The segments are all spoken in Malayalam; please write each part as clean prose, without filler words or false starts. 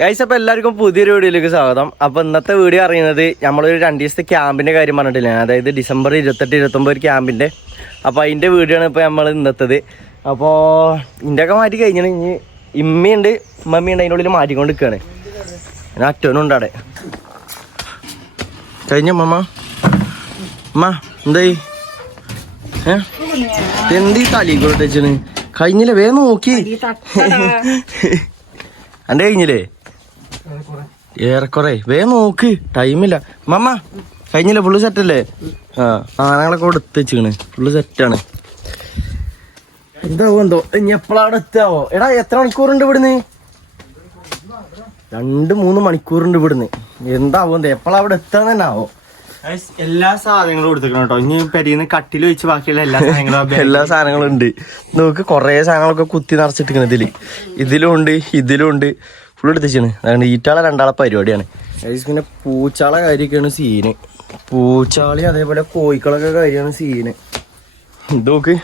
ഗൈസ്, അപ്പോൾ എല്ലാവർക്കും പുതിയൊരു വീഡിയോയിലേക്ക് സ്വാഗതം. അപ്പോൾ ഇന്നത്തെ വീഡിയോ അറിയുന്നത് നമ്മളൊരു 2 ദിവസത്തെ ക്യാമ്പിൻ്റെ കാര്യം പറഞ്ഞിട്ടില്ല, അതായത് ഡിസംബർ 28-29 ഒരു ക്യാമ്പിൻ്റെ. അപ്പോൾ അതിൻ്റെ വീഡിയോ ആണ് ഇപ്പോൾ നമ്മൾ ഇന്നത്തത്. അപ്പോൾ ഇതിൻ്റെയൊക്കെ മാറ്റി കഴിഞ്ഞാൽ ഇനി ഇമ്മയുണ്ട് മമ്മിയുണ്ട്, അതിൻ്റെ ഉള്ളിൽ മാറ്റിക്കൊണ്ട് നിൽക്കുകയാണ്. ഞാൻ അറ്റോനുണ്ട് അവിടെ. കഴിഞ്ഞ അമ്മ എന്തായി എന്ത് തലീക്കൂടെ വെച്ചാണ് കഴിഞ്ഞില്ലേ? വേഗം നോക്കി എൻ്റെ കഴിഞ്ഞില്ലേ? ഏറെക്കുറെ വേഗം നോക്ക്, ടൈമില്ല. മമ്മ കഴിഞ്ഞില്ലേ? ഫുള്ള് സെറ്റല്ലേ? സാധനങ്ങളൊക്കെ കൊടുത്ത് വെച്ചിക്കണ്, ഫുള്ള് സെറ്റാണ്. എന്താവോ എന്തോ ഇനി എപ്പോഴാ അവിടെ എത്താവോ? എടാ എത്ര മണിക്കൂറുണ്ട് ഇവിടുന്ന്? 2-3 മണിക്കൂറുണ്ട് ഇവിടുന്ന്. എന്താവോ എന്തോ എപ്പോഴാ അവിടെ എത്താൻ തന്നെ ആവോ? എല്ലാ സാധനങ്ങളും കൊടുത്തേക്കണം കേട്ടോ. ഇനി പെരിന്ന് കട്ടിൽ വെച്ച് ബാക്കിയുള്ള എല്ലാ സാധനങ്ങളും ഉണ്ട്. നോക്ക്, കൊറേ സാധനങ്ങളൊക്കെ കുത്തി നിറച്ചിട്ടിരിക്കണം. ഇതിലും ഉണ്ട് ഫുൾ എടുത്തിച്ചാണ്. അതുകൊണ്ട് ഈറ്റാളെ 2 പരിപാടിയാണ്. പിന്നെ പൂച്ചാളെ കാര്യമൊക്കെയാണ് സീന്. പൂച്ചാളി അതേപോലെ കോഴിക്കളൊക്കെ കാര്യമാണ് സീന്. നോക്ക്,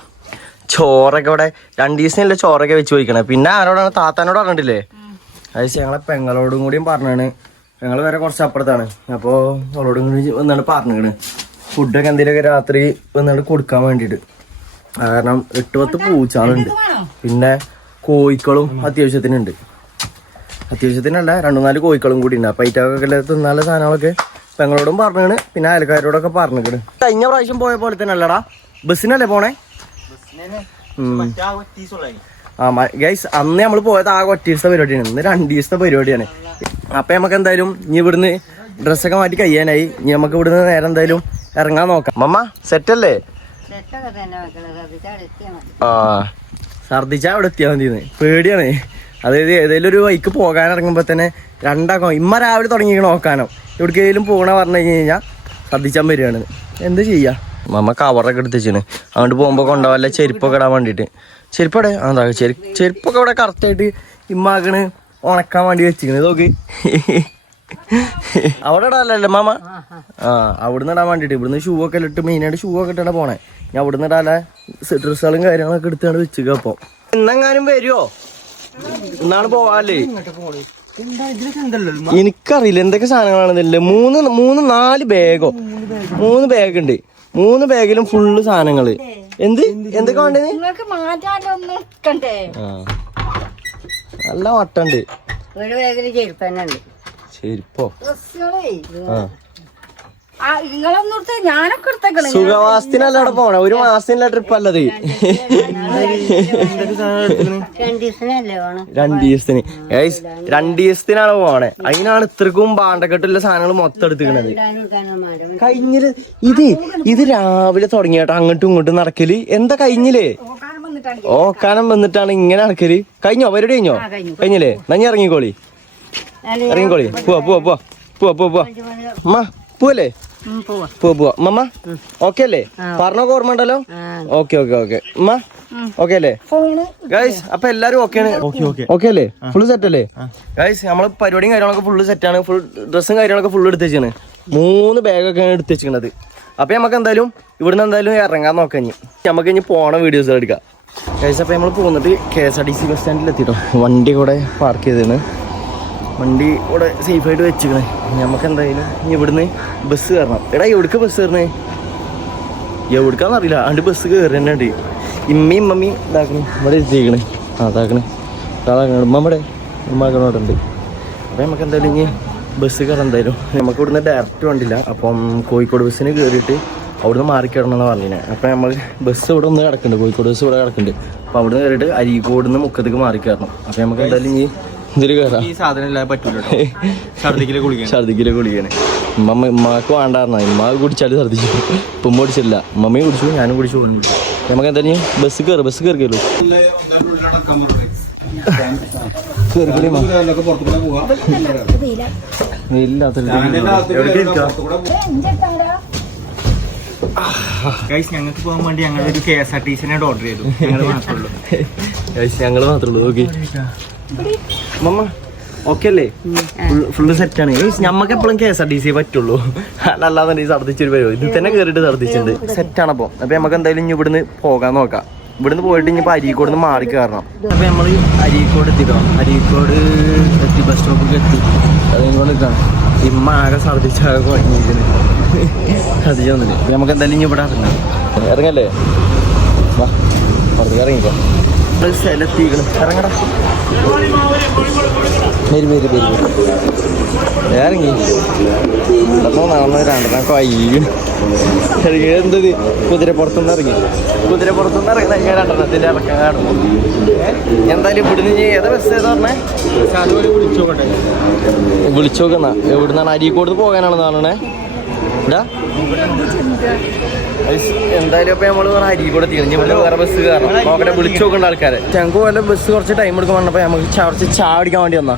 ചോറൊക്കെ ഇവിടെ 2 ദിവസമല്ലേ ചോറൊക്കെ വെച്ച് പോയിക്കണേ. പിന്നെ ആരോടാണ്? താത്താനോട് പറഞ്ഞിട്ടില്ലേ? അത് ഞങ്ങളെ പെങ്ങളോടും കൂടിയും പറഞ്ഞാണ്. ഞങ്ങൾ വേറെ കുറച്ച് അപ്പുറത്താണ്. അപ്പോൾ അവളോടും കൂടി വന്നാണ് പറഞ്ഞിക്കണ് ഫുഡൊക്കെ എന്തെങ്കിലുമൊക്കെ രാത്രി വന്നാണ് കൊടുക്കാൻ വേണ്ടിയിട്ട്. കാരണം 8-10 പൂച്ചാളുണ്ട്. പിന്നെ കോഴിക്കളും അത്യാവശ്യത്തിനുണ്ട്. അത്യാവശ്യത്തിനല്ല, 2-4 കോഴിക്കളും കൂടി ഉണ്ട്. അപ്പം അതിറ്റൊക്കെ തിന്നാല സാധനങ്ങളൊക്കെ പെങ്ങളോടും പറഞ്ഞാണ്. പിന്നെ അയൽക്കാരോടൊക്കെ പറഞ്ഞിക്കണ്. കഴിഞ്ഞ പ്രാവശ്യം പോയ പോലെ തന്നെ അല്ലടാ, ബസ്സിനല്ലേ പോണേ? ഗൈസ്, അന്ന് നമ്മൾ പോയത് ആകെ 1 ദിവസത്തെ പരിപാടിയാണ്. ഇന്ന് 2 ദിവസത്തെ പരിപാടിയാണ്. അപ്പം നമുക്ക് എന്തായാലും ഇനി ഇവിടുന്ന് ഡ്രസ്സൊക്കെ മാറ്റി കഴിയാനായി. ഇനി നമുക്ക് ഇവിടുന്ന് നേരെ എന്തായാലും ഇറങ്ങാൻ നോക്കാം. മമ്മ സെറ്റല്ലേ? ഛർദിച്ചാ അവിടെ എത്തിയാൽ മതിയെന്ന് പേടിയാണ്. അതായത് ഏതെങ്കിലും ഒരു വൈക്ക് പോകാൻ ഇറങ്ങുമ്പോൾ തന്നെ 2 ഇമ്മ രാവിലെ തുടങ്ങി നോക്കാനോ എവിടേക്കെങ്കിലും പോകണ പറഞ്ഞു കഴിഞ്ഞാൽ ഛർദിച്ചാൻ വരികയാണ്. എന്ത് ചെയ്യാ? മമ്മ കവറൊക്കെ എടുത്ത് വെച്ചാണ്. അങ്ങോട്ട് പോകുമ്പോൾ കൊണ്ടുപോകല്ല ചെരുപ്പൊക്കെ ഇടാൻ വേണ്ടിയിട്ട്. ചെരുപ്പടെ എന്താ ചെരുപ്പൊക്കെ ഇവിടെ കറക്റ്റായിട്ട് ഇമ്മാക്കണ് ഉണക്കാൻ വേണ്ടി വെച്ചിരിക്കണത്. നോക്ക്, അവിടെ ഇടാനല്ലേ മാമ? അവിടുന്ന് ഇടാൻ വേണ്ടിയിട്ട്. ഇവിടുന്ന് ഷൂ ഒക്കെ ഇട്ട്, മെയിനായിട്ട് ഷൂ ഒക്കെ ഇട്ടാണ് പോണേ. ഞാൻ അവിടുന്ന് ഇടാല ഡ്രസ്സുകളും കാര്യങ്ങളൊക്കെ എടുത്താണ് വെച്ചിരിക്കുക. അപ്പോൾ ഇന്നെങ്ങാനും വരുമോ? ഇന്നാണ് പോവാല്ലേ? എനിക്കറിയില്ല എന്തൊക്കെ സാധനങ്ങളാണെന്നില്ല. 3-4 ബാഗോ 3 ബാഗ് ഉണ്ട്. 3 ബാഗിലും ഫുള്ള് സാധനങ്ങള്. എന്തൊക്കെ വേണ്ടത്? നല്ല വട്ടുണ്ട്. ചെരുപ്പോ സുഖവാസത്തിനല്ല അവിടെ പോണേ. 1 മാസത്തിനുള്ള ട്രിപ്പ് അല്ലത്. 2 ദിവസത്തിന് 2 ദിവസത്തിനാണ് പോണേ. അതിനാണ് ഇത്രക്കും പാണ്ടക്കെട്ടുള്ള സാധനങ്ങൾ മൊത്തം എടുത്തിക്കണത്. കഴിഞ്ഞില് ഇത് രാവിലെ തുടങ്ങിയാട്ടോ അങ്ങോട്ടും ഇങ്ങോട്ടും നടക്കല്. എന്താ കഴിഞ്ഞില്ലേ? ഓക്കാനം വന്നിട്ടാണ് ഇങ്ങനെ നടക്കല്. കഴിഞ്ഞോ? പരിപാടി കഴിഞ്ഞില്ലേ? നഞ്ഞ ഇറങ്ങിക്കോളി. പോവാ അമ്മ പോവല്ലേ? പോവാ മമ്മ. ഓക്കെ അല്ലേ? പറഞ്ഞൊക്കെ ഓർമ്മ ഉണ്ടല്ലോ? ഓക്കെ അമ്മ ഓക്കെ അല്ലേ ഗൈസ്? അപ്പൊ എല്ലാരും ഓക്കെയാണ്. ഓക്കെ അല്ലേ? ഫുള്ള് സെറ്റ് അല്ലേ ഗൈസ്? നമ്മള് പരിപാടിയും കാര്യങ്ങളൊക്കെ ഫുള്ള് സെറ്റാണ്. ഫുൾ ഡ്രസ്സും കാര്യങ്ങളൊക്കെ ഫുള്ള് എടുത്ത് വെച്ചാണ്. 3 ബാഗൊക്കെയാണ് എടുത്ത് വെച്ചിരിക്കുന്നത്. അപ്പൊ നമുക്ക് എന്തായാലും ഇവിടുന്ന് എന്തായാലും ഇറങ്ങാൻ നോക്കാം. നമുക്ക് ഇനി പോണ വീഡിയോസ് എടുക്കാം ഗൈസ്. അപ്പൊ നമ്മൾ പോകുന്നിട്ട് KSRTC ബസ് സ്റ്റാൻഡിൽ എത്തിട്ടോ. വണ്ടി കൂടെ പാർക്ക് ചെയ്തതാണ്. വണ്ടി ഇവിടെ സേഫായിട്ട് വെച്ചിക്കണേ. നമുക്ക് എന്തായാലും ഇനി ഇവിടുന്ന് ബസ് കയറണം. എടാ എവിടേക്ക് ബസ് കയറണേ? എവിടേക്കാന്നറിയില്ല. അതുകൊണ്ട് ബസ് കയറി തന്നെ ഉണ്ട്. ഇമ്മയും മമ്മിയും ഇതാക്കണേ ഇവിടെ എത്തിക്കണേ. അതാക്കണേ ഉമ്മക്കണോട്ടുണ്ട്. അപ്പം നമുക്ക് എന്തായാലും ഇനി ബസ് കയറാം. എന്തായാലും നമുക്ക് ഇവിടുന്ന് ഡയറക്റ്റ് വണ്ടില്ല. അപ്പം കോഴിക്കോട് ബസ്സിന് കയറിയിട്ട് അവിടുന്ന് മാറിക്കിടണമെന്ന് പറഞ്ഞിനെ. അപ്പം നമ്മൾ ബസ് ഇവിടെ ഒന്ന് കിടക്കുന്നുണ്ട്. കോഴിക്കോട് ബസ് ഇവിടെ കിടക്കുന്നുണ്ട്. അപ്പം അവിടുന്ന് കയറിയിട്ട് അരീക്കോട് നിന്ന് മുക്കത്തേക്ക് മാറിക്കയറണം. അപ്പം നമുക്ക് എന്തായാലും ഇനി ഇതിൽ കയറാം. ഈ സാധനം ഇല്ലാതെ പറ്റൂല. ഛർദിക്കിലെ കുളിക്കാണ്. ഉമ്മാക്ക് വേണ്ടായിരുന്ന ഉമ്മ കുടിച്ചാൽ ഛർദിച്ചു. ഇപ്പം കുടിച്ചില്ല. മമ്മയും കുടിച്ചു, ഞാനും കുടിച്ചു. നമുക്ക് എന്തായാലും ബസ് കയറിക്കല്ലോ. ഞങ്ങൾക്ക് പോകാൻ വേണ്ടി ഞങ്ങളൊരു KSRTC ഓർഡർ ചെയ്തു. ഞങ്ങൾ മാത്രമേ ഉള്ളൂ. നോക്കി മമ്മ ഓക്കെ അല്ലേ? ഫുള്ള് സെറ്റാണ്. ഞമ്മക്ക് എപ്പോഴും KSRTC പറ്റുള്ളൂ. അല്ലാതെ ഛർദിച്ചൊരു പരിപാടി ഇതിൽ തന്നെ കയറിയിട്ട് ഛർദിച്ചിട്ടുണ്ട്. സെറ്റാണ്. അപ്പോൾ നമുക്ക് എന്തായാലും ഇനി ഇവിടുന്ന് പോകാൻ നോക്കാം. ഇവിടുന്ന് പോയിട്ട് ഇനിയിപ്പോൾ അരീക്കോട് നിന്ന് മാറി കയറണം. അപ്പോൾ നമ്മൾ അരീക്കോട് എത്തിട്ടോ. അരീക്കോട് എത്തി, ബസ് സ്റ്റോപ്പിൽ എത്തി. അതുകൊണ്ട് നിൽക്കണം. ഇമ്മ ആകെ ഛർദ്ദിച്ചാകെ കുഴങ്ങിയിരിക്കുന്നു. ഛർദ്ദിച്ചു വന്നില്ല. നമുക്ക് എന്തായാലും ഇനി ഇവിടെ ഇറങ്ങാം. ഇറങ്ങല്ലേ? വാ പുറത്തേക്ക് ഇറങ്ങിക്കോ. സ്ഥലത്തിക്കണം. ഇറങ്ങടാ. വരും വരും വരും ഇറങ്ങി നടന്നു രണ്ടെണ്ണൊക്കെ ഇറങ്ങി. എന്തത് കുതിരപ്പുറത്തുനിന്ന് ഇറങ്ങി. കുതിരപ്പുറത്തുനിന്ന് ഇറങ്ങി രണ്ടെണ്ണത്തിൻ്റെ ഇറക്കാൻ കാണുന്നു. എന്തായാലും ഇവിടുന്ന് ഏതാ ബസ് ഏതാ പറഞ്ഞേ? വിളിച്ചു നോക്കുന്ന എവിടുന്നാണ്? അരീക്കോട് പോകാനാണെന്ന് പറഞ്ഞേ. എന്താ എന്തായാലും ഇപ്പൊ നമ്മള് അരീക്കോട് എത്തിക്കണം. ഇവിടെ വേറെ ബസ് കയറണം. നോക്കട്ടെ, വിളിച്ചു നോക്കേണ്ട ആൾക്കാരെ. ഞങ്ങൾക്ക് പോലെ ബസ് കുറച്ച് ടൈം എടുക്കാൻ വന്നപ്പോ നമുക്ക് കുറച്ച് ചായ പിടിക്കാൻ വേണ്ടി വന്നാ.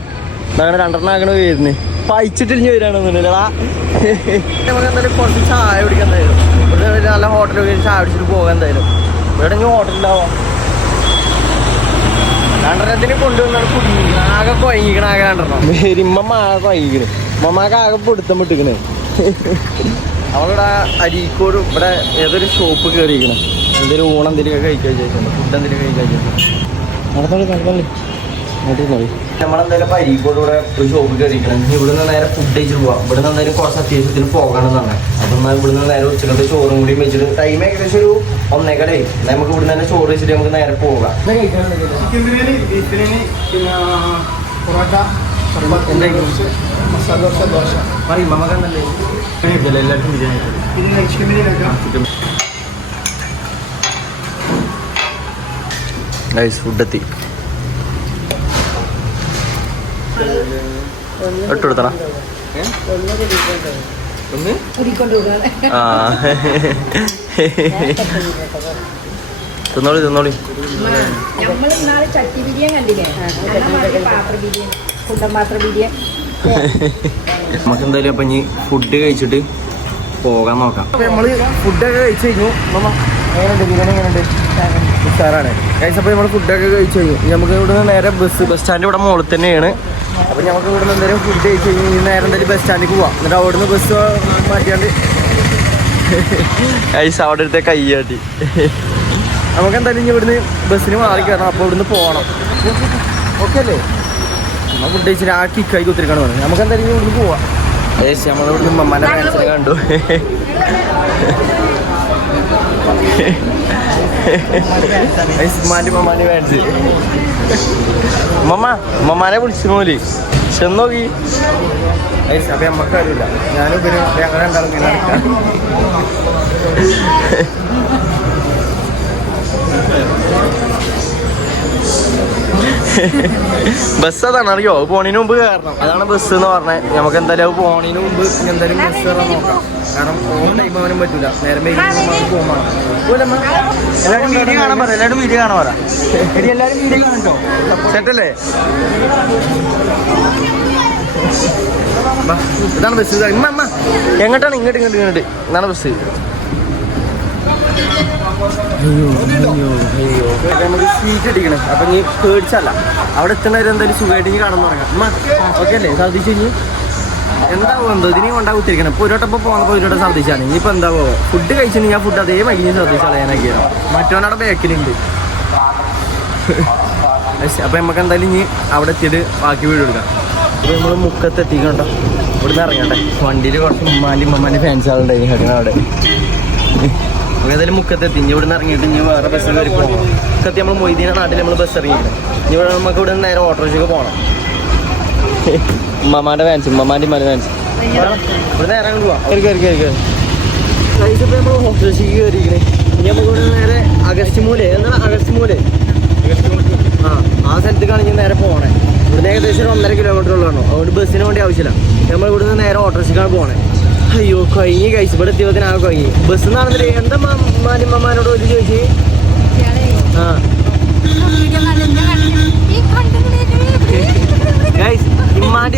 അങ്ങനെ രണ്ടെണ്ണം ആക്കണ വരുന്നു. പയിച്ചിട്ടില്ല വരാണെന്നുണ്ടല്ലടാ. നമുക്ക് എന്തായാലും കുറച്ച് ചായ പിടിക്കാൻ എന്തായാലും ഇവിടെ നല്ല ഹോട്ടലിൽ ചായ പിടിച്ചിട്ട് പോകാൻ എന്തായാലും. ഇവിടെ ഇനി ഹോട്ടലിലാവാം. രണ്ടെണ്ണത്തിന് കൊണ്ടുവന്നാണ് കുടുങ്ങിക്കണം. ആകെ കൊയങ്ങിക്കണം. ആകെ രണ്ടെണ്ണം വരുമ്പ ആകെ കൊയങ്ങിക്കണ്. മമ്മാക്ക് ആകെ പൊടുത്തം വിട്ടിക്കണ്. അവളിവിടെ അരീക്കോട് ഇവിടെ ഏതൊരു ഷോപ്പ് കയറിയിരിക്കണം. എന്തെങ്കിലും ഊണം എന്തെങ്കിലും കഴിക്കാൻ ചോദിച്ചിട്ടുണ്ട്. ഫുഡ് എന്തെങ്കിലും കഴിക്കാൻ ചോദിച്ചിട്ടുണ്ട്. നടന്നോളി. നമ്മളെന്തായാലും ഇപ്പോൾ അരീക്കോട് ഇവിടെ ഒരു ഷോപ്പ് കയറിയിരിക്കണം. ഇവിടുന്ന് നേരെ ഫുഡ് കഴിച്ചിട്ട് പോവാം. ഇവിടെ നിന്ന് എന്തായാലും കുറച്ച് അത്യാവശ്യത്തിന് പോകണമെന്നാണ്. അപ്പം എന്നാൽ ഇവിടുന്ന് നേരെ ഉച്ചക്കത്തെ ചോറും കൂടി വെച്ചിട്ട് ടൈം ഏകദേശം ഒരു 1:15 നമുക്ക് ഇവിടുന്ന് തന്നെ ചോറ് വെച്ചിട്ട് നമുക്ക് നേരെ പോകാം. ചിക്കൻ ബിരിയാണി, ബീഫ് ബിരിയാണി, പിന്നെ പൊറോട്ട, മസാല ദോശ, ദോശ പറയും മമ്മക്കന്നല്ലേ എല്ലാവർക്കും ബിരിയാണി. പിന്നെ ചിക്കൻ ബിരിയാണി ഫുഡ് എത്തി. ഇട്ടെടുത്തടാ. തിന്നോളി തിന്നോളി. നമുക്ക് എന്തായാലും അപ്പൊ ഇനി ഫുഡ് കഴിച്ചിട്ട് പോകാൻ നോക്കാം. അപ്പൊ നമ്മള് ഫുഡൊക്കെ കഴിച്ചു കഴിഞ്ഞു. എങ്ങനെയുണ്ട് ബിരിയാണി? എങ്ങനെയുണ്ട്? ഉഷാറാണ് ഗൈസ്. അപ്പോൾ നമ്മൾ ഫുഡൊക്കെ കഴിച്ചു കഴിഞ്ഞു. നമുക്ക് ഇവിടുന്ന് നേരെ ബസ് സ്റ്റാൻഡ് ഇവിടെ മുകളിൽ തന്നെയാണ്. അപ്പോൾ നമുക്ക് ഇവിടുന്ന് എന്തായാലും ഫുഡ് കഴിച്ച് കഴിഞ്ഞ് നേരെ എന്തായാലും ബസ് സ്റ്റാൻഡിലേക്ക് പോവാം. എന്നിട്ട് അവിടുന്ന് ബസ് മാറ്റിയാണ്ട് ഗൈസ് അവിടെ അടുത്ത കയ്യാട്ടി. നമുക്ക് എന്തായാലും ഇനി ഇവിടുന്ന് ബസ്സിന് മാറി കയറണം. അപ്പോൾ ഇവിടുന്ന് പോകണം. ഓക്കെ അല്ലേ? നമ്മൾ ഫുഡ് കഴിച്ചിട്ട് ആ കിക്കായി കുത്തിരിക്കണം പറഞ്ഞു. നമുക്ക് എന്തായാലും ഇവിടുന്ന് പോവാം. ഗൈസ് നമ്മളിവിടുന്ന് മമ്മാൻ്റെ ഫാൻസിനെ കണ്ടു. മമ്മാനെ ഫാൻസ് മമ്മാനെ വിളിച്ചു പോലി ചെന്നോക്കി. അപ്പൊ നമ്മക്ക് അറിയില്ല. ഞാനും അങ്ങനെ ഉണ്ടാവും. ഇങ്ങനെ നടക്കാം. ബസ് അതാണ് അറിയോ? പോണതിന് മുമ്പ് കയറണം. അതാണ് ബസ് എന്ന് പറഞ്ഞത്. നമുക്ക് എന്തായാലും പോണതിന് മുമ്പ് എന്തായാലും ബസ് കയറാൻ നോക്കാം. കാരണം ഓൺ ടൈം ആവാനും പറ്റൂല. നേരം പോകാൻ എല്ലാവരും വീഡിയോ കാണാൻ പറയാം. എല്ലാവരും വീഡിയോ കാണാൻ പറയാം. എല്ലാവരും വീഡിയോ കാണട്ടോ. സെറ്റല്ലേ? ഇതാണ് ബസ്. അമ്മ എങ്ങോട്ടാണ്? ഇങ്ങോട്ട് ഇങ്ങോട്ട് ഇങ്ങോട്ട്. ഇതാണ് ബസ്. നമുക്ക് സീറ്റ് അടിക്കണം. അപ്പൊ നീ പേടിച്ചല്ല. അവിടെ എത്തുന്നവരെ എന്തായാലും സുഖമായിട്ട് കാണാൻ തുടങ്ങാം. അമ്മ ഓക്കെ അല്ലേ? ശ്രദ്ധിച്ചു കഴിഞ്ഞ് എന്താവും എന്തോ ഇതിനെയും കൊണ്ടാകുത്തിരിക്കണം. ഇപ്പോൾ ഒരു വട്ടം പോകുന്നപ്പോൾ ഒരു വട്ടം ശ്രദ്ധിച്ചാണ്. ഇനിയിപ്പോൾ എന്താവോ ഫുഡ് കഴിച്ചിട്ട് ഞാൻ ഫുഡ് അതേ മകിഞ്ഞ് ശ്രദ്ധിച്ചാൽ ഞാനൊക്കെയാണ്. മറ്റവനവിടെ ബാക്കിലുണ്ട്. അപ്പം നമുക്ക് എന്തായാലും ഇനി അവിടെ എത്തിയിട്ട് ബാക്കി വീട് എടുക്കാം. അപ്പോൾ നമ്മൾ മുക്കത്ത് എത്തിക്കണം കേട്ടോ. ഇവിടുന്ന് ഇറങ്ങട്ടെ. വണ്ടിയിൽ കുറച്ച് ഉമ്മാൻ്റെ ഫാൻസ് ആളുണ്ടായി അവിടെ. ഏതായാലും മുക്കത്തെത്തി. ഇനി ഇവിടുന്ന് ഇറങ്ങിയിട്ട് ഇനി വേറെ ബസ്സിൽ കയറി പോകണം. മുക്കത്തി നമ്മൾ മൊയ്തീന നാട്ടിൽ നമ്മൾ ബസ് ഇറങ്ങിയിട്ട് ഇനി ഇവിടെ നമുക്ക് ഇവിടെ നേരെ ഓട്ടോറിക്ഷയ്ക്ക് പോകണം. ഉമ്മാൻ്റെ ഫാൻസ്, ഉമ്മാൻ്റെ ഫാൻസ് ഇവിടെ നേരെ അങ്ങ് പോവാം. നമ്മൾ ഓട്ടോറിക്ഷയ്ക്ക് കയറിയിരിക്കണേ. ഇനി നമുക്ക് ഇവിടെ നേരെ അഗസ്റ്റ് മൂല. എന്താണ് അഗസ്റ്റ് മൂല? ആ സ്ഥലത്തേക്കാണ് ഇനി നേരെ പോകണേ. ഇവിടുന്ന് ഏകദേശം 1.5 കിലോമീറ്റർ ഉള്ളതാണോ. അതുകൊണ്ട് ബസ്സിന് വേണ്ടി ആവശ്യമില്ല. നമ്മൾ ഇവിടുന്ന് നേരെ ഓട്ടോറിക്ഷയ്ക്കാണ് പോകണേ. അയ്യോ കൊയങ്ങി കഴിച്ചു. ഇവിടെ എത്തിയതിനാകെ കൊയങ്ങി. ബസ് എന്നാണെന്നില്ലേ എന്താ മാനിമ്മമാരോട് ഒരു ചോദിച്ചു.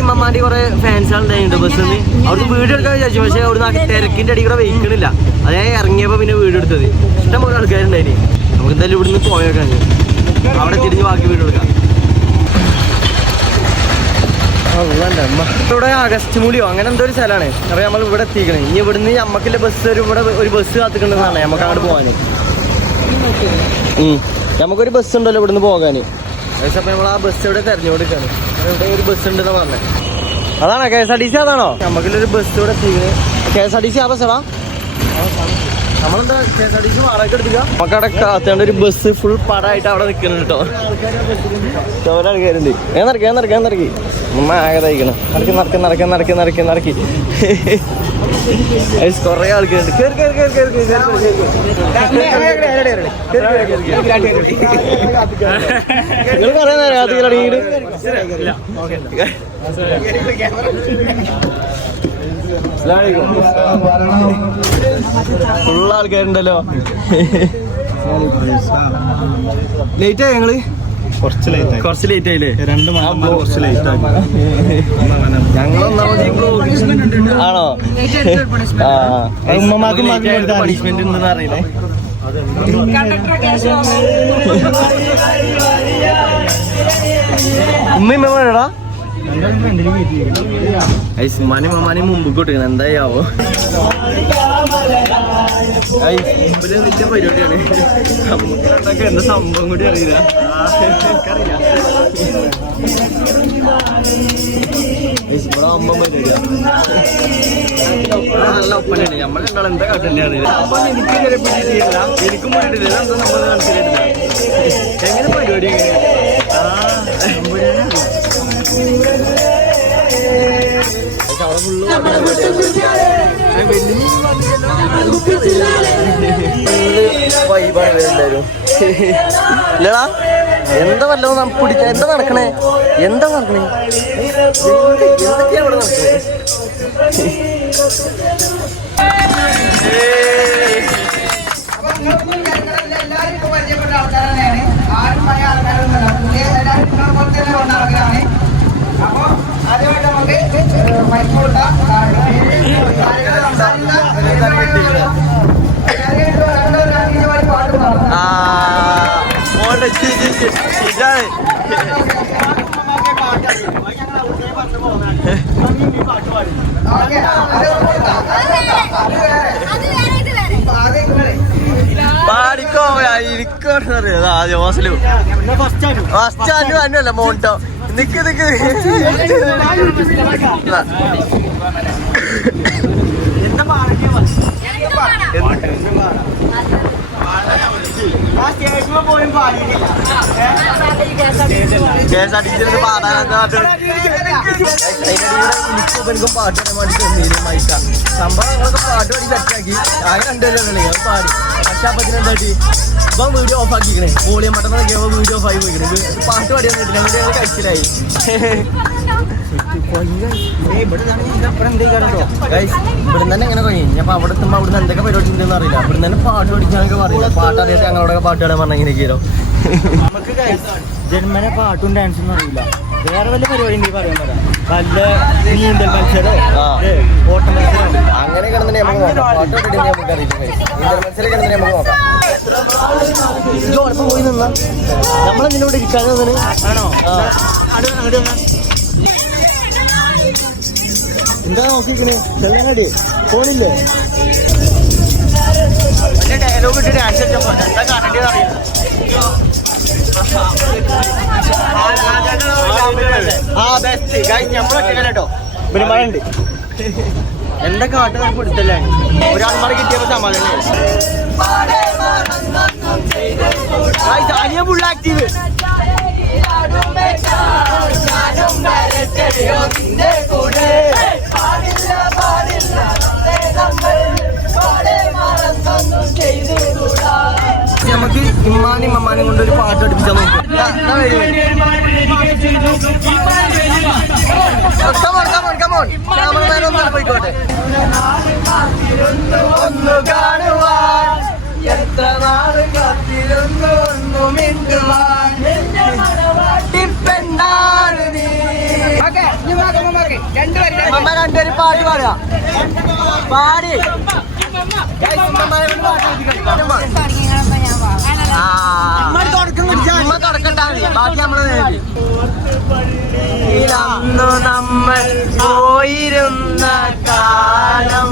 ഇമ്മാൻ്റെ കുറെ ഫാൻസുകൾ ഉണ്ടായിട്ടുണ്ട് ബസ്സിൽ നിന്ന്. അവിടുന്ന് വീഡിയോ എടുക്കാൻ വിചാരിച്ചു. പക്ഷേ അവിടുന്ന് തിരക്കിൻ്റെ അടി കൂടെ വെയിക്കണില്ല. അത് ഞാൻ ഇറങ്ങിയപ്പോൾ പിന്നെ വീഡിയോ എടുത്തത്. ഇഷ്ടംപോലെ ആൾക്കാരുണ്ടായിന്. നമുക്ക് എന്തായാലും ഇവിടുന്ന് പോയേക്കാൻ അവിടെ തിരിഞ്ഞ് ബാക്കി വീഡിയോ എടുക്കാം. ഇവിടെ അഗസ്റ്റ് മൂലിയോ അങ്ങനെ എന്തോ ഒരു സ്ഥലമാണ്. അപ്പൊ നമ്മൾ ഇവിടെ എത്തിക്കണേ. ഇനി ഇവിടുന്ന് നമ്മക്കില്ല ബസ് ഇവിടെ ഒരു ബസ് കാത്തിട്ടുണ്ടെന്നാണ് നമുക്ക് അങ്ങോട്ട് പോകാൻ. നമുക്കൊരു ബസ് ഉണ്ടല്ലോ ഇവിടുന്ന് പോകാൻ. അപ്പൊ നമ്മൾ ആ ബസ് ഇവിടെ തെരഞ്ഞെടുക്കാണ്. ഇവിടെ ഒരു ബസ് ഉണ്ടെന്ന് പറഞ്ഞത് അതാണോ KSRTC? അതാണോ? നമുക്കൊരു ബസ് ഇവിടെ എത്തിക്കുന്നത്. KSRTC ആ ബസ്സാടാ. നമ്മളെന്താ KSRTC വാടക എടുക്കുക. നമുക്ക് അവിടെ കാത്തേണ്ട ഒരു ബസ് ഫുൾ പടമായിട്ട് അവിടെ നിൽക്കുന്നുണ്ട് കേട്ടോ. ഓരോ ആൾക്കാരുണ്ട്. ഏന്നറക്കി ഉമ്മ ആകെ തയ്ക്കണം. നടക്കി കൊറേ ആൾക്കാരുണ്ട്. നിങ്ങൾ പറയാൻ രാത്രി ഫുൾ ആൾക്കാരുണ്ടല്ലോ. ലേറ്റ് ആയി ഞങ്ങള് കുറച്ച് ലേറ്റ് ആയില്ലേ? കുറച്ച് ലേറ്റ് ആയി. ആണോ? പണിഷ്മെന്റ് ഉണ്ടെന്ന് അറിയില്ലേ? ഉമ്മ വേണടാ. മമ്മാനെ മുമ്പ് കൊട്ടിക്കണം. എന്തായാവോ വലിയ പരിപാടിയാണ്. നമുക്കൊക്കെ എന്താ സംഭവം കൂടി അറിയില്ല. നല്ല ഒപ്പനുണ്ട്. നമ്മളെന്താ എന്താ കാട്ടല്ലേ അറിയില്ല. അപ്പൊ എനിക്ക് പിടിയിട്ടില്ല. എനിക്കും പോയിട്ടില്ല. എന്താ നമ്മൾ മനസ്സിലായിട്ടില്ല. എങ്ങനെ പരിപാടി എങ്ങനെ ഇല്ലടാ. എന്താ വല്ലതും പിടിക്കാൻ എന്താ നടക്കണേ? എന്തൊക്കെയാ ഇവിടെ നടക്കണേ? ഇതാണ് പാടിക്കോ ഇരിക്കോട്ടറിയാം. ആദ്യം ഹോസ്റ്റലും ഫസ്റ്റ് അല്ല മോട്ടോ നിക്ക് KSRTC പാടാനൊക്കെ പാട്ട് മൈക്ക സംഭവങ്ങളൊക്കെ പാട്ട് പാടി സെറ്റാക്കി ആകെ രണ്ടുപേരല്ലേ പാടി. പക്ഷെ അപ്പത്തിന് എന്താക്കി ഇപ്പം വീഡിയോ ഓഫ് ആക്കിക്കണേ. വോളിയം മട്ടം നോക്കിയപ്പോൾ വീഡിയോ ഓഫ് ആയി പോയിക്കണേ. പാട്ട് പാടിയാൽ കിട്ടില്ല. വീഡിയോ കഴിച്ചിലായി. ഇവിടെ തന്നെ എങ്ങനെ കൊയ്യും. അപ്പൊ അവിടെ എത്തുമ്പോൾ അവിടെ നിന്ന് എന്തൊക്കെ പരിപാടി ഉണ്ടെന്ന് അറിയില്ല. ഇവിടെ തന്നെ പാട്ട് പഠിക്കാനൊക്കെ പറയില്ല. പാട്ട് അറിയാത്ത ഞങ്ങളോടൊക്കെ പാട്ട് പാടാൻ പറഞ്ഞാൽ ഇങ്ങനെയൊക്കെയോ. നമുക്ക് ജന്മനെ പാട്ടും ഡാൻസും അറിയില്ല. വേറെ വല്ല പരിപാടി ഉണ്ടെങ്കിൽ പറയാൻ പറയാം. വല്ല നീന്തൽ മത്സരം, ഓട്ട മത്സരം അങ്ങനെ കിടന്നെ നമുക്ക് നോക്കാം. പാട്ട് പാടിയിട്ട് നമുക്ക് അറിയില്ല. നീന്തൽ മത്സരം കിടന്നെ നമുക്ക് നോക്കാം. ജോലിപ്പം പോയി നിന്നാ നമ്മളെന്തിനോട് ഇരിക്കാതെ തന്നെ ആണോ? എന്താ നോക്കിക്കണേ? ചെല്ലങ്ങാടി ഫോണില്ലേ? വലിയ ഡയലോഗ് ഇട്ട് ഡാൻസ് കളിച്ചാൽ എന്താ കാണേണ്ടത് അറിയില്ല. ആ ബെസ്റ്റ് നമ്മളൊക്കെ കേട്ടോ. പിന്നെ മഴ ഉണ്ട്. എന്താ കാട്ട് നമുക്ക് എടുത്തല്ലേ? ഒരാൾമാരെ കിട്ടിയപ്പോ സമാധാനം. അനിയ ഫുൾ ആക്റ്റീവ്. നമുക്ക് ഇമ്മാനും അമ്മാനും കൊണ്ടൊരു പാട്ട് പഠിപ്പിച്ചാൽ നോക്കാം. പോയിക്കോട്ടെ. ഒന്ന് കാണുവാൻ എത്ര നാൾ കാത്തിരുന്നു ഒന്നു മിണ്ടുവാൻ പെണ്ണാണ് നീ. രണ്ടുപേരും പാട്ട് പാടുക. പാടി തുടക്കണ്ടാ മതി. ബാക്കി നമ്മള് അന്നു നമ്മൾ പോയിരുന്ന കാലം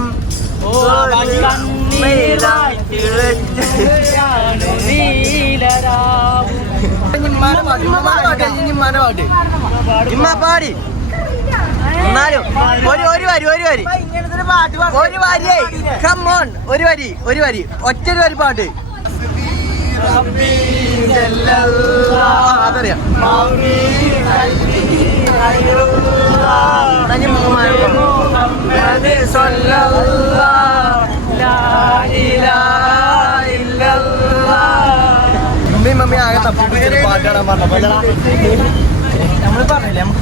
പാടി എന്നാലും ഒരു വരി കമ്മോൺ ഒരു വരി ഒറ്റൊരു വരി പാട്ട് അതറിയാം. മമ്മി ആകെ തപ്പിപ്പിടിച്ചൊരു പാട്ട് കാണാൻ പറഞ്ഞപ്പോ നമ്മള് പറഞ്ഞില്ലേ നമുക്ക്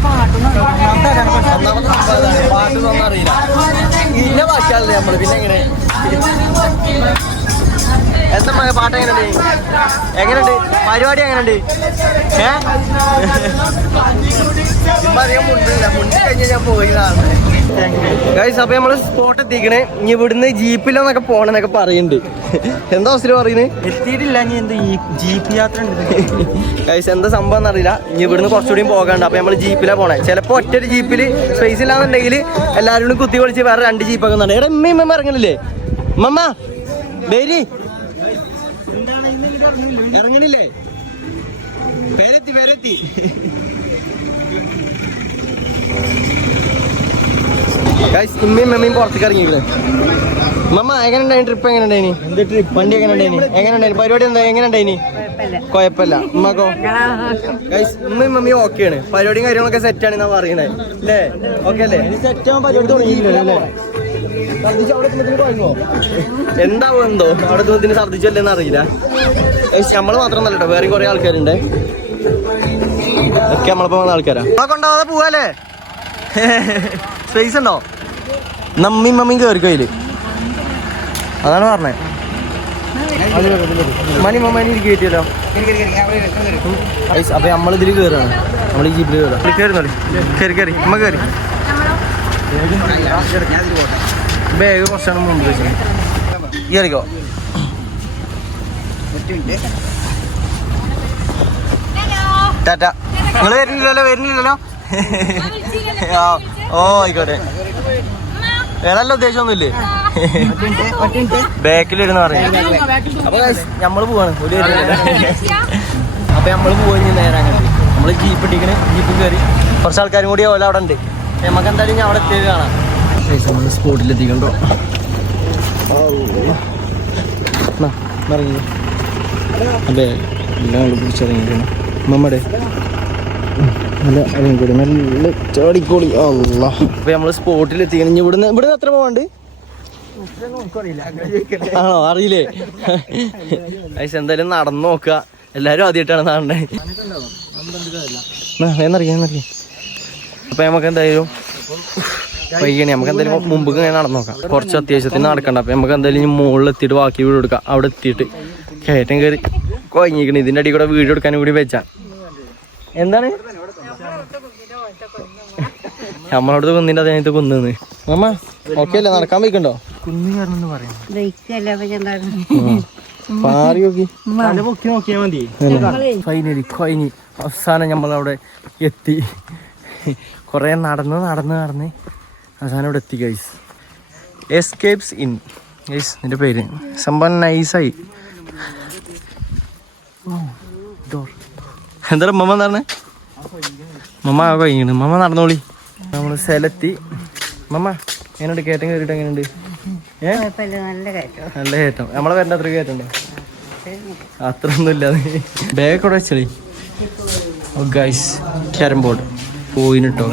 പാട്ടൊന്നും അറിയില്ല. ഇന്ന ഭാഷയല്ലേ നമ്മള് പിന്നെ എങ്ങനെ എന്താ പാട്ട് എങ്ങനെയുണ്ട് പരിപാടി എങ്ങനെയുണ്ട്? അധികം മുണ്ടില്ല, മുണ്ടി കഴിഞ്ഞ് ഞാൻ പോയതാണ്. ഗൈസ് അപ്പൊ നമ്മള് സ്പോട്ട് എത്തിക്കണേ. ഇനി ഇവിടുന്ന് ജീപ്പിലെന്നൊക്കെ പോണെന്നൊക്കെ പറയുന്നുണ്ട്. എന്താ അവസരം പറയുന്നത്? എത്തിയിട്ടില്ല. ഇനി എന്ത് ഈ ജീപ്പ് യാത്ര ഉണ്ട് ഗൈസ് എന്താ സംഭവം എന്നറിയില്ല. ഇനി ഇവിടുന്ന് കുറച്ചുകൂടി പോകാണ്ട്. അപ്പൊ നമ്മള് ജീപ്പിലാ പോണേ. ചിലപ്പോ ഒറ്റൊരു ജീപ്പില് സ്പേസ് ഇല്ലാന്നുണ്ടെങ്കിൽ എല്ലാവരും കുത്തി പൊളിച്ച് വേറെ 2 ജീപ്പൊക്കെ ഉണ്ട്. എടാ ഉമ്മ ഇറങ്ങണില്ലേ? മമ്മ ബേരി ഇറങ്ങണില്ലേ? പേരെത്തി ഉമ്മയും മമ്മയും പുറത്തേക്ക് ഇറങ്ങിയിരിക്കണേ. മമ്മ എങ്ങനെ ഉണ്ടായി? ട്രിപ്പ് എങ്ങനെ ഉണ്ടായിനി? എന്ത് ട്രിപ്പ്? വണ്ടി എങ്ങനെ ഉണ്ടായിനി? എങ്ങനെ ഉണ്ടായി? പരിപാടി എന്താ? എങ്ങനെ ഉണ്ടായിനി? കുഴപ്പമില്ല. ഉമ്മക്കോ? ഗൈസ് ഉമ്മയും മമ്മിയും ഓക്കെയാണ്. പരിപാടിയും കാര്യങ്ങളൊക്കെ സെറ്റ് ആണ് എന്നാ പറയണേ അല്ലേ? ഓക്കെ അല്ലേ? സെറ്റ് ആവാൻ പരിപാടി തുടങ്ങിയില്ലല്ലോ അല്ലേ? എന്താവോ എന്തോ അവിടെ തോന്നിന് ഛർദ്ദിച്ചല്ലേന്ന് അറിയില്ല. നമ്മള് മാത്രം നല്ല കേട്ടോ, വേറെയും കുറെ ആൾക്കാരുണ്ട്. ഒക്കെ നമ്മളിപ്പോ വന്ന ആൾക്കാരാ. കൊണ്ടാവാതെ പോവല്ലേ? സ്പേസ് ഉണ്ടോ? നമ്മയും മമ്മിയും കേറിക്കോ അതില്. അതാണ് പറഞ്ഞേ. മണി ഇരിക്കുമല്ലോ. അപ്പൊ നമ്മളിതില് കേറാണ്. നമ്മൾ ഈ ജീപ്പില് കയറുന്നോളി. കയറി നമ്മ കയറി. ബാഗ് കുറച്ചാണ് മുമ്പ് വെച്ചത്. കയറിക്കോ. ടാറ്റ. നിങ്ങൾ വരുന്നില്ലല്ലോ. ഓ ആയിക്കോട്ടെ. വേറല്ല ഉദ്ദേശമൊന്നുമില്ലേ? ബാക്കിലിരുന്ന് പറയാം. അപ്പൊ നമ്മള് പോവാണ്. ഒരു അപ്പൊ നമ്മള് പോയി നേരെ അങ്ങനെ നമ്മള് ജീപ്പ് ഇട്ടിക്കണ്. ജീപ്പ് കയറി കുറച്ച് ആൾക്കാരും കൂടി ഓല അവിടെ ഉണ്ട്. നമുക്ക് എന്തായാലും ഞാൻ അവിടെ എത്തിയത് കാണാം. നമ്മള് സ്പോട്ടിലെത്തിക്കണ്ടോ? ഇറങ്ങി. അതെ എല്ലാം പിടിച്ചിറങ്ങിയിട്ടാണ് നമ്മടെ നല്ല ഇറങ്ങിക്കൂടി നല്ല ചാടിക്കോളി. അപ്പൊ നമ്മള് സ്പോട്ടിലെത്തിക്കണം. ഇവിടുന്ന് എത്ര പോവാണ്ട്? ആണോ? അറിയില്ലേ? ഐസ് എന്തായാലും നടന്നു നോക്കുക. എല്ലാരും ആദ്യമായിട്ടാണ് നടണ്ടേ. എന്നറിയാം. അപ്പൊ നമുക്ക് എന്തായാലും വൈകണേ. നമുക്ക് എന്തായാലും മുമ്പ് ഇങ്ങനെ നടന്നു നോക്കാം. കുറച്ച് അത്യാവശ്യത്തിന് നടക്കണ്ട. അപ്പൊ നമുക്ക് എന്തായാലും മുകളിൽ എത്തിയിട്ട് ബാക്കി വീഡിയോ എടുക്കാം. അവിടെ എത്തിയിട്ട് കയറ്റം കയറി കൊഞ്ഞിക്കണം. ഇതിന്റെ അടി കൂടെ വീഡിയോ എടുക്കാനും കൂടി വെച്ചാ എന്താണ് നമ്മളവിടുത്തെ കുന്നിന്റെ അതിനകത്ത് കുന്നിന്ന്. അമ്മ ഓക്കെ അല്ലേ? നടക്കാൻ വയ്ക്കണ്ടോ? കുന്നി കയറണമെന്ന് പറയാം. ഫൈനലി അവസാനം നമ്മളവിടെ എത്തി. കൊറേ നടന്ന് അവസാനം ഇവിടെ എത്തി ഗൈസ്. എസ്കേപ്സ് ഇൻ ഗൈസ് നിന്റെ പേര്. സംഭവം നൈസായി. എന്താ മമ്മ നടന്നേ? മമ്മ കഴിഞ്ഞു. മമ്മ നടന്നോളി. നമ്മള് സ്ഥലത്തി. മമ്മ എങ്ങനെയുണ്ട്? കയറ്റം കയറിയിട്ട് എങ്ങനെയുണ്ട്? നല്ല കയറ്റം. നമ്മളെ വരണ്ട അത്ര കയറ്റണ്ടോ? അത്ര ഒന്നും ഇല്ല. ബാഗ് കൂടെ വെച്ചളി. ഗൈസ് ക്യാരം ബോർഡ് പോയിട്ടോ.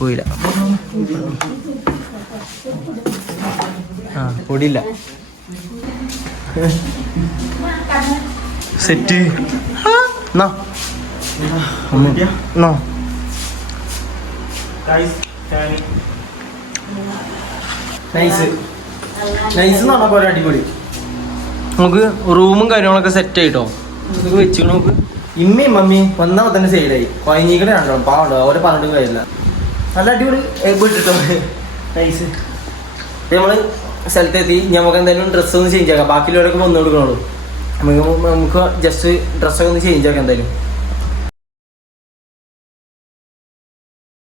പോയില്ല. പൊടിയില്ല. സെറ്റ് അടിപൊളി. നമുക്ക് റൂമും കാര്യങ്ങളൊക്കെ സെറ്റ് ആയിട്ടോ. നമുക്ക് വെച്ചു നോക്ക്. ഇമ്മയും മമ്മിയും വന്നാൽ തന്നെ സൈഡായി. കൊയഞ്ഞിക്കടെ കണ്ടോ പാവണ്ടോ? അവരെ പറഞ്ഞിട്ടും കാര്യമില്ല. നല്ല അടിപൊളി ഇട്ടോ. നൈസ്. നമ്മള് സ്ഥലത്തെത്തി. നമുക്ക് എന്തായാലും ഡ്രസ്സ് ഒന്ന് ചേഞ്ച് ആക്കാം. ബാക്കിയുള്ളവരൊക്കെ വന്നു കൊടുക്കണുള്ളൂ. നമുക്ക് ജസ്റ്റ് ഡ്രസ്സൊക്കെ ഒന്ന് ചേഞ്ച് ആക്കാം എന്തായാലും.